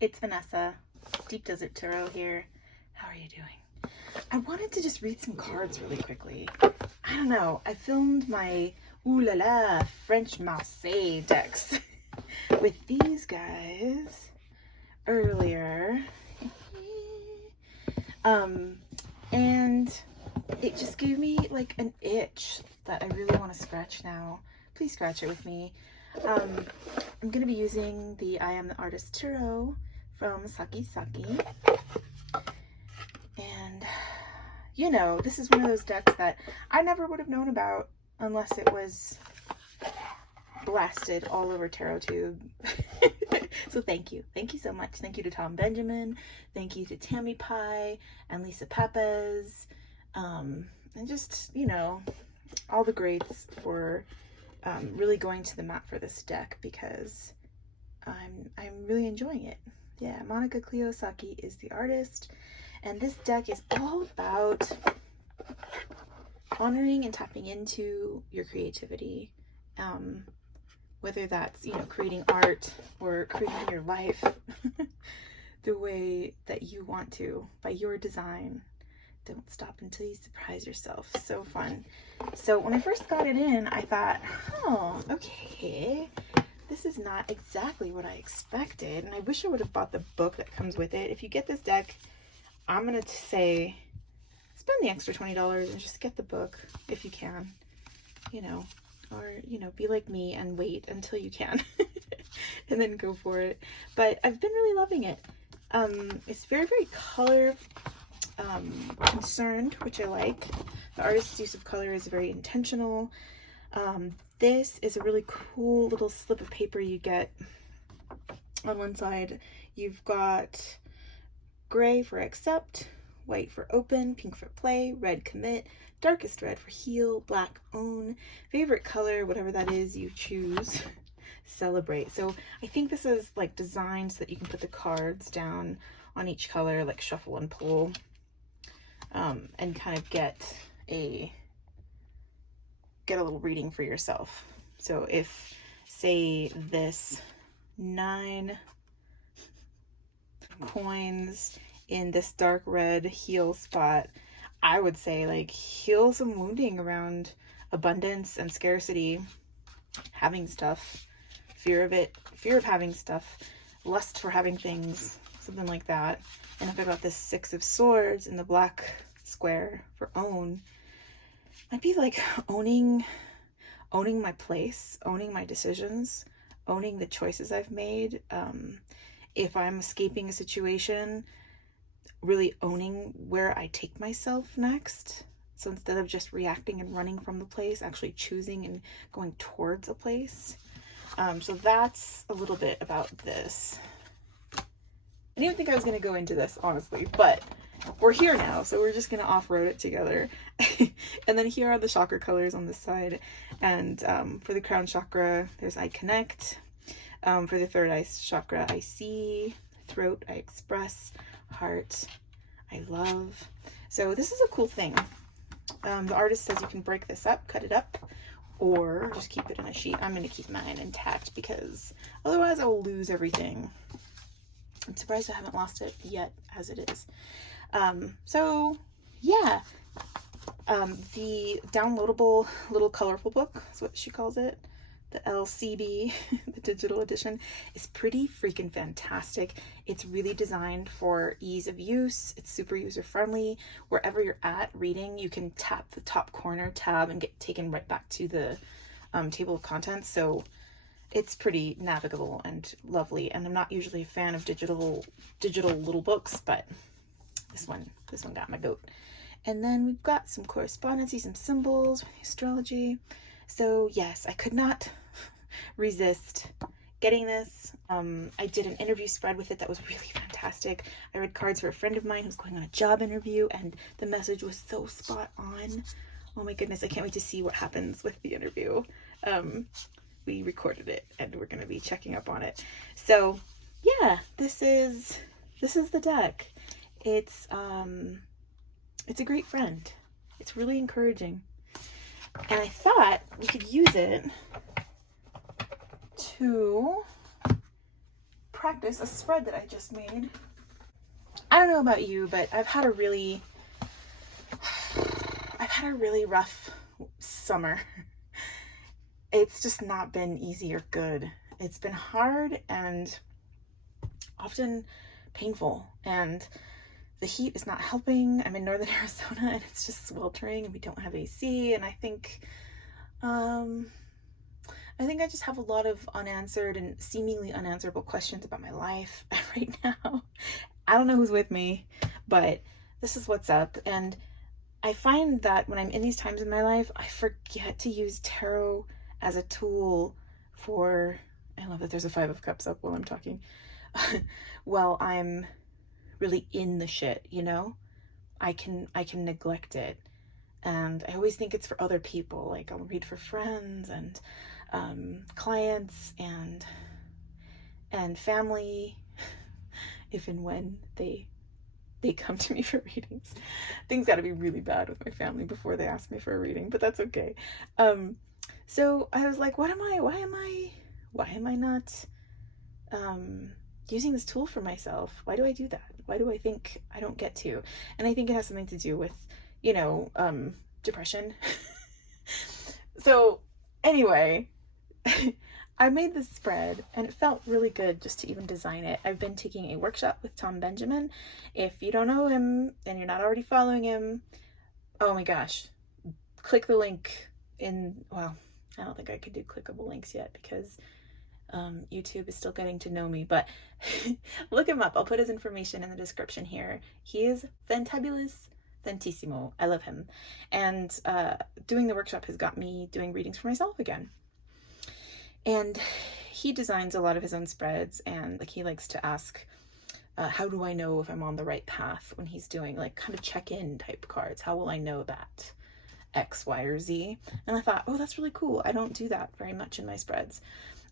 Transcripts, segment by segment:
It's Vanessa, Deep Desert Tarot here. How are you doing? I wanted to just read some cards really quickly. I don't know, I filmed my Ooh La La French Marseille decks with these guys earlier. And it just gave me like an itch that I really want to scratch now. Please scratch it with me. I'm going to be using the I Am the Artist Tarot from Saki. And, you know, this is one of those decks that I never would have known about unless it was blasted all over TarotTube. So thank you. Thank you so much. Thank you to Tom Benjamin. Thank you to Tammy Pie and Lisa Papez. And just, you know, all the greats for really going to the mat for this deck, because I'm really enjoying it. Yeah, Monica Cleo Saki is the artist, and this deck is all about honoring and tapping into your creativity, whether that's, you know, creating art or creating your life the way that you want to, by your design. Don't stop until you surprise yourself. So fun. So when I first got it in, I thought, oh, okay, this is not exactly what I expected. And I wish I would have bought the book that comes with it. If you get this deck, I'm going to say, spend the extra $20 and just get the book if you can, you know, or, you know, be like me and wait until you can and then go for it. But I've been really loving it. It's very, very color concerned, which I like. The artist's use of color is very intentional. This is a really cool little slip of paper you get. On one side, you've got gray for accept, white for open, pink for play, red commit, darkest red for heal, black own, favorite color, whatever that is you choose, celebrate. So I think this is like designed so that you can put the cards down on each color, like shuffle and pull. And kind of get a little reading for yourself. So if, say, this 9 coins in this dark red heal spot, I would say, like, heal some wounding around abundance and scarcity, having stuff, fear of having stuff, lust for having things, something like that. And if I got this 6 of Swords in the black square for own, might be like owning my place, owning my decisions, owning the choices I've made. If I'm escaping a situation, really owning where I take myself next. So instead of just reacting and running from the place, actually choosing and going towards a place. So that's a little bit about this. I didn't think I was going to go into this, honestly, but we're here now, so we're just going to off-road it together. And then here are the chakra colors on this side. And for the crown chakra, there's I connect. For the third eye chakra, I see. Throat, I express. Heart, I love. So this is a cool thing. The artist says you can break this up, cut it up, or just keep it in a sheet. I'm going to keep mine intact because otherwise I will lose everything. I'm surprised I haven't lost it yet as it is. So yeah, the downloadable little colorful book is what she calls it. The LCB, the digital edition, is pretty freaking fantastic. It's really designed for ease of use. It's super user friendly. Wherever you're at reading, you can tap the top corner tab and get taken right back to the table of contents. So it's pretty navigable and lovely. And I'm not usually a fan of digital little books, but this one got my goat. And then we've got some correspondency, some symbols, astrology. So yes, I could not resist getting this. I did an interview spread with it that was really fantastic. I read cards for a friend of mine who's going on a job interview, and the message was so spot on. Oh my goodness, I can't wait to see what happens with the interview. We recorded it and we're going to be checking up on it. So yeah, this is the deck. It's a great friend. It's really encouraging. And I thought we could use it to practice a spread that I just made. I don't know about you, but I've had a really rough summer. It's just not been easy or good. It's been hard and often painful, and the heat is not helping. I'm in northern Arizona and it's just sweltering and we don't have AC, and I think I just have a lot of unanswered and seemingly unanswerable questions about my life right now. I don't know who's with me, but this is what's up. And I find that when I'm in these times in my life, I forget to use tarot as a tool for, I love that there's a 5 of Cups up while I'm talking, while I'm really in the shit, you know? I can neglect it. And I always think it's for other people. Like, I'll read for friends and clients and family, if and when they come to me for readings. Things got to be really bad with my family before they ask me for a reading, but that's okay. So I was like, why am I not using this tool for myself? Why do I do that? Why do I think I don't get to? And I think it has something to do with, you know, depression. So anyway, I made this spread and it felt really good just to even design it. I've been taking a workshop with Tom Benjamin. If you don't know him and you're not already following him, oh my gosh, click the link in, well, I don't think I could do clickable links yet because YouTube is still getting to know me, but look him up. I'll put his information in the description here. He is fantabulous, fantissimo. I love him. And doing the workshop has got me doing readings for myself again. And he designs a lot of his own spreads, and like he likes to ask, how do I know if I'm on the right path when he's doing like kind of check-in type cards? How will I know that X, Y, or Z? And I thought, oh, that's really cool. I don't do that very much in my spreads.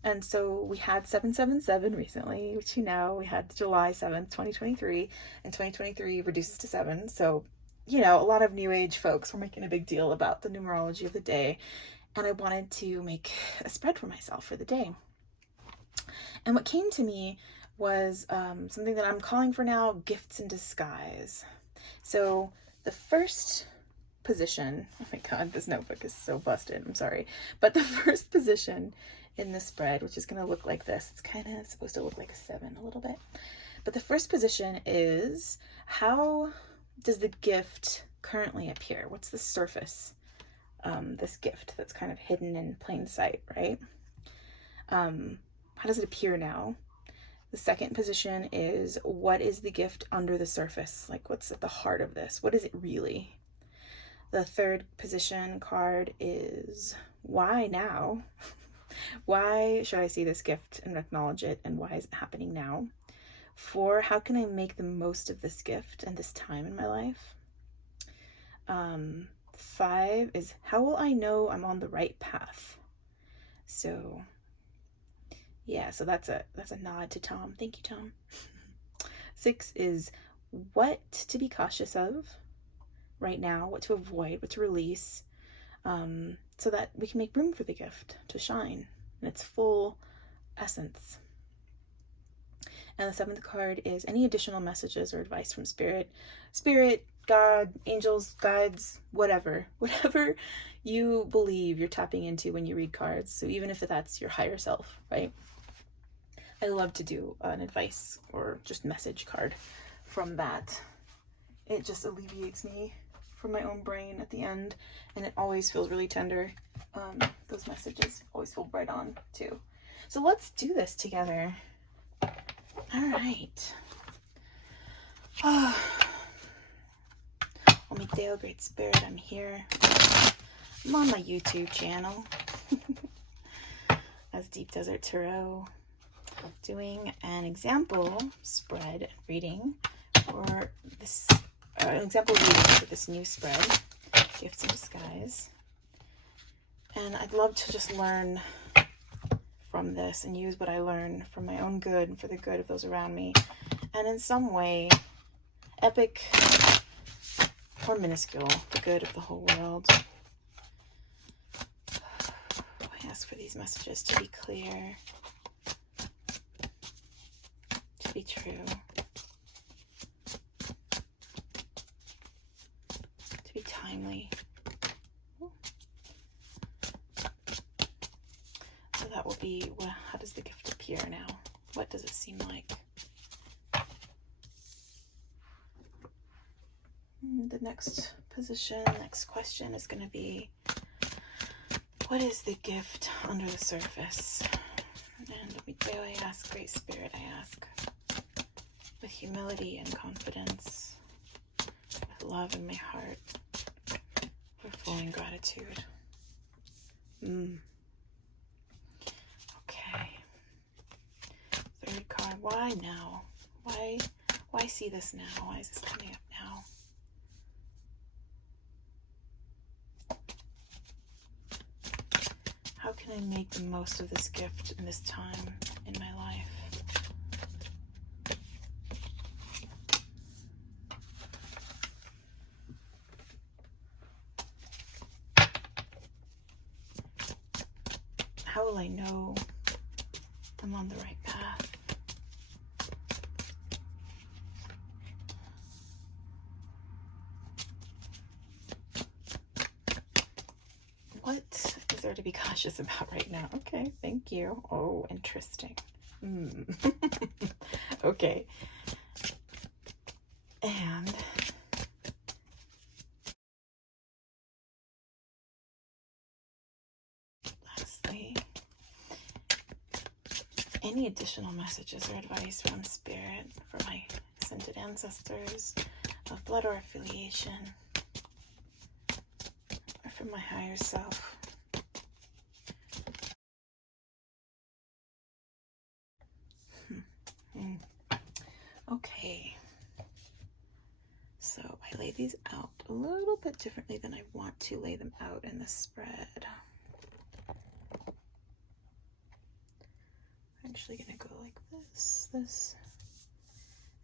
And so we had 777 recently, which, you know, we had July 7th, 2023, and 2023 reduces to 7. So, you know, a lot of new age folks were making a big deal about the numerology of the day. And I wanted to make a spread for myself for the day. And what came to me was something that I'm calling for now gifts in disguise. So the first position, oh my God, this notebook is so busted, I'm sorry. But the first position in the spread, which is going to look like this, it's kind of supposed to look like a 7 a little bit. But the first position is, how does the gift currently appear? What's the surface? This gift that's kind of hidden in plain sight, right? How does it appear now? The second position is, what is the gift under the surface? Like, what's at the heart of this? What is it really? The third position card is, why now? Why should I see this gift and acknowledge it, and why is it happening now? 4, how can I make the most of this gift and this time in my life? 5 is, how will I know I'm on the right path? So yeah, so that's a nod to Tom. Thank you, Tom. 6 is, what to be cautious of right now, what to avoid, what to release, so that we can make room for the gift to shine in its full essence. And the 7th card is, any additional messages or advice from Spirit, God, angels, guides, whatever you believe you're tapping into when you read cards. So even if that's your higher self, right? I love to do an advice or just message card from that. It just alleviates me from my own brain at the end, and it always feels really tender. Those messages always feel right on too. So let's do this together. All right. Omideo, Great Spirit, I'm here. I'm on my YouTube channel as Deep Desert Tarot, doing an example spread reading for this, an example reading for this new spread, Gifts in Disguise. And I'd love to just learn from this and use what I learn for my own good and for the good of those around me. And in some way, epic or minuscule, the good of the whole world. I ask for these messages to be clear. to be true, to be timely. So that will be, well, how does the gift appear now? What does it seem like? The next position, next question is going to be, what is the gift under the surface? And I ask, Great Spirit, I ask with humility and confidence, with love in my heart, overflowing gratitude. Okay. Third card, why now? Why see this now? Why is this coming up now? How can I make the most of this gift in this time in my life? How will I know I'm on the right path? What is there to be cautious about right now? Okay, thank you. Oh, interesting. Okay. And lastly, any additional messages or advice from Spirit for my ascended ancestors of blood or affiliation, or from my higher self? Okay, so I lay these out a little bit differently than I want to lay them out in the spread. I'm actually going to go like this,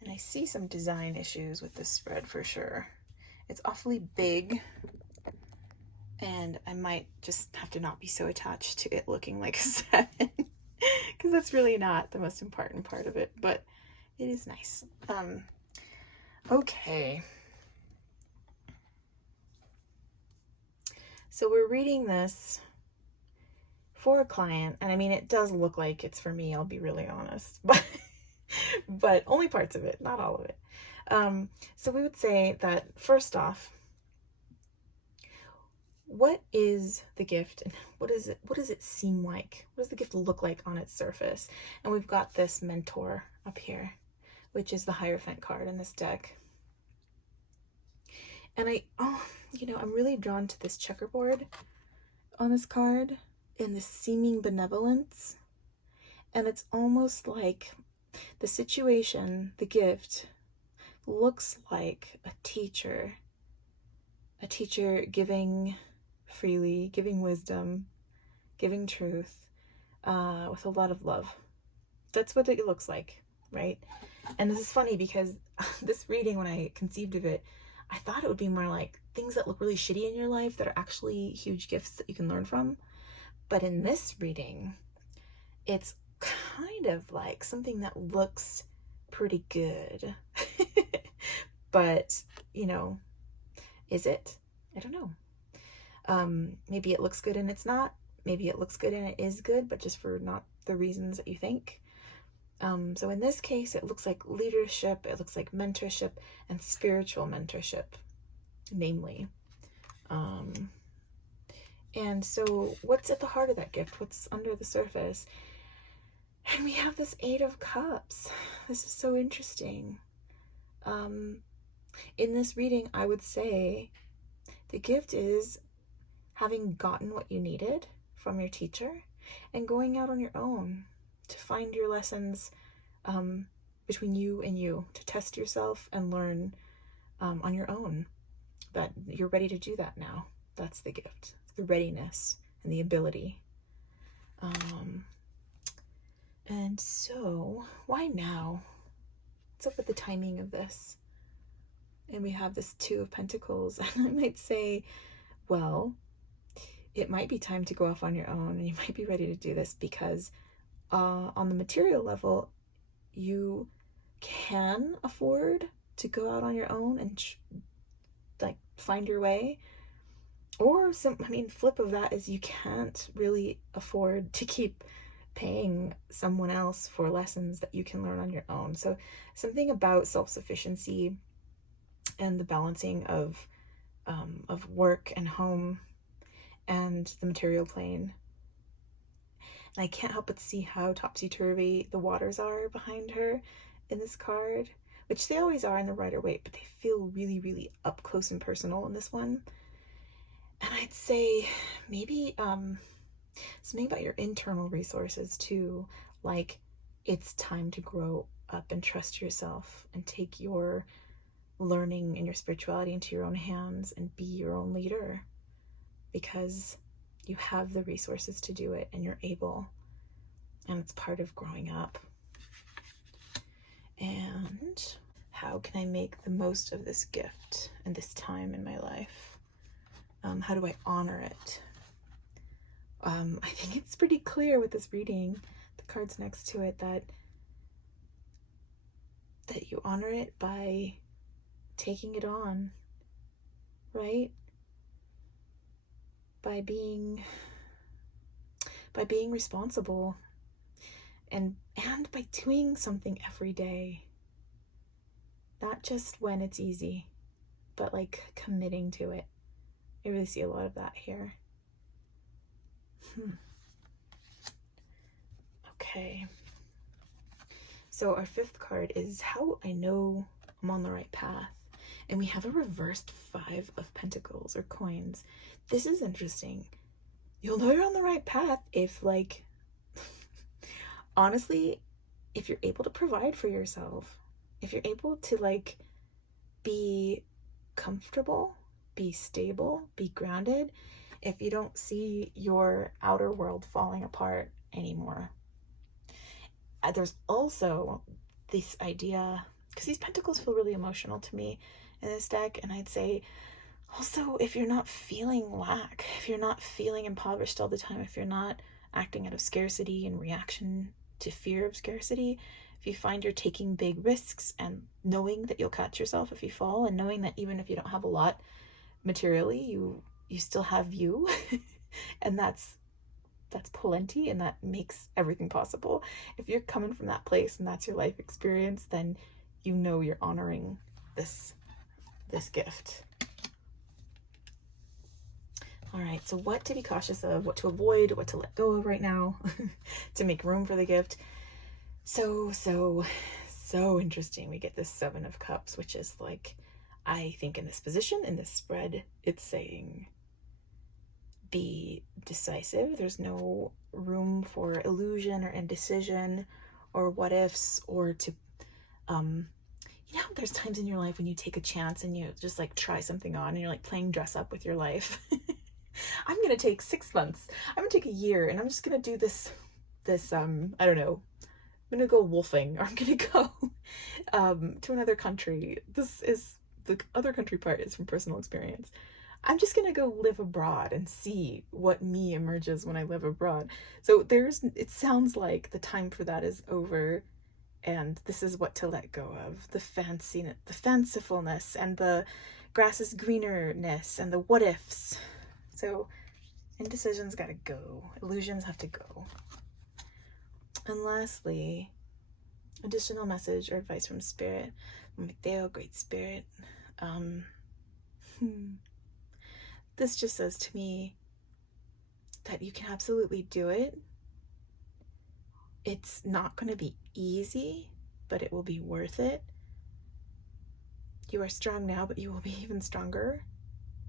and I see some design issues with this spread for sure. It's awfully big, and I might just have to not be so attached to it looking like a 7, because that's really not the most important part of it, but it is nice. Okay. So we're reading this for a client, and I mean, it does look like it's for me, I'll be really honest, but only parts of it, not all of it. So we would say that first off, what is the gift, and what does it seem like? What does the gift look like on its surface? And we've got this mentor up here, which is the Hierophant card in this deck. And I'm really drawn to this checkerboard on this card and this seeming benevolence. And it's almost like the situation, the gift, looks like a teacher giving freely, giving wisdom, giving truth, with a lot of love. That's what it looks like, right? And this is funny because this reading, when I conceived of it, I thought it would be more like things that look really shitty in your life that are actually huge gifts that you can learn from. But in this reading, it's kind of like something that looks pretty good. But, is it? I don't know. Maybe it looks good and it's not. Maybe it looks good and it is good, but just for not the reasons that you think. So in this case, it looks like leadership, it looks like mentorship and spiritual mentorship, namely. And so what's at the heart of that gift? What's under the surface? And we have this 8 of Cups. This is so interesting. In this reading, I would say the gift is having gotten what you needed from your teacher and going out on your own to find your lessons between you and you, to test yourself and learn on your own, that you're ready to do that now. That's the gift, the readiness and the ability. And so, why now? What's up with the timing of this? And we have this 2 of Pentacles, and I might say, well, it might be time to go off on your own, and you might be ready to do this because on the material level, you can afford to go out on your own and like find your way. Or flip of that is you can't really afford to keep paying someone else for lessons that you can learn on your own. So something about self-sufficiency and the balancing of work and home and the material plane. And I can't help but see how topsy-turvy the waters are behind her in this card, which they always are in the Rider-Waite, but they feel really, really up close and personal in this one. And I'd say maybe something about your internal resources too, like it's time to grow up and trust yourself and take your learning and your spirituality into your own hands and be your own leader, because you have the resources to do it and you're able, and it's part of growing up. And how can I make the most of this gift and this time in my life? How do I honor it? I think it's pretty clear with this reading, the cards next to it, that you honor it by taking it on, right? By being responsible and by doing something every day. Not just when it's easy, but like committing to it. I really see a lot of that here. Okay. So our fifth card is how I know I'm on the right path. And we have a reversed 5 of Pentacles or coins. This is interesting. You'll know you're on the right path if, like, honestly, if you're able to provide for yourself, if you're able to, like, be comfortable, be stable, be grounded, if you don't see your outer world falling apart anymore. There's also this idea, because these pentacles feel really emotional to me in this deck, and I'd say also, if you're not feeling lack, if you're not feeling impoverished all the time, if you're not acting out of scarcity and reaction to fear of scarcity, if you find you're taking big risks and knowing that you'll catch yourself if you fall, and knowing that even if you don't have a lot materially, you still have you and that's plenty, and that makes everything possible. If you're coming from that place and that's your life experience, then you know you're honoring this gift. All right, so what to be cautious of, what to avoid, what to let go of right now to make room for the gift. So interesting. We get this 7 of Cups, which is like, I think in this position, in this spread, it's saying be decisive. There's no room for illusion or indecision or what ifs, or to there's times in your life when you take a chance and you just like try something on and you're like playing dress up with your life. I'm gonna take 6 months, I'm gonna take a year, and I'm just gonna do this I don't know, I'm gonna go wolfing, or I'm gonna go to another country. This is, the other country part is from personal experience. I'm just gonna go live abroad and see what me emerges when I live abroad. So it sounds like the time for that is over, and this is what to let go of. The fanciness, the fancifulness, and the grass is greener-ness, and the what ifs. So indecision's gotta go. Illusions have to go. And lastly, additional message or advice from Spirit, from Mateo, Great Spirit. This just says to me that you can absolutely do it. It's not going to be easy, but it will be worth it. You are strong now, but you will be even stronger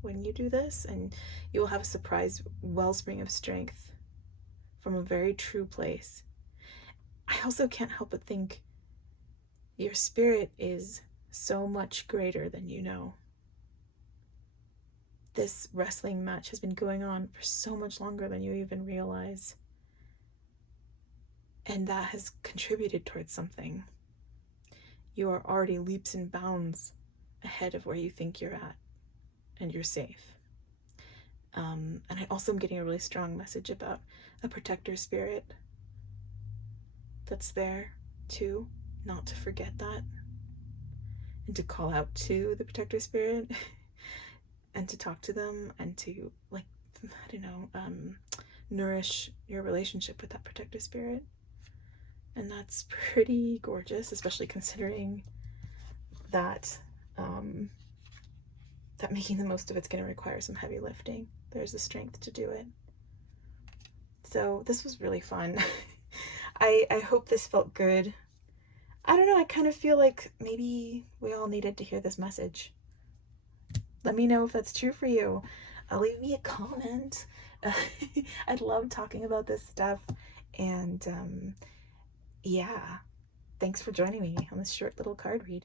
when you do this, and you will have a surprise wellspring of strength from a very true place. I also can't help but think your spirit is so much greater than you know. This wrestling match has been going on for so much longer than you even realize. And that has contributed towards something. You are already leaps and bounds ahead of where you think you're at, and you're safe. And I also am getting a really strong message about a protector spirit that's there too, not to forget that, and to call out to the protector spirit and to talk to them and to, like, I don't know, nourish your relationship with that protector spirit. And that's pretty gorgeous, especially considering that that making the most of it's going to require some heavy lifting. There's the strength to do it. So this was really fun. I hope this felt good. I don't know, I kind of feel like maybe we all needed to hear this message. Let me know if that's true for you. Leave me a comment. I'd love talking about this stuff. And yeah, thanks for joining me on this short little card read.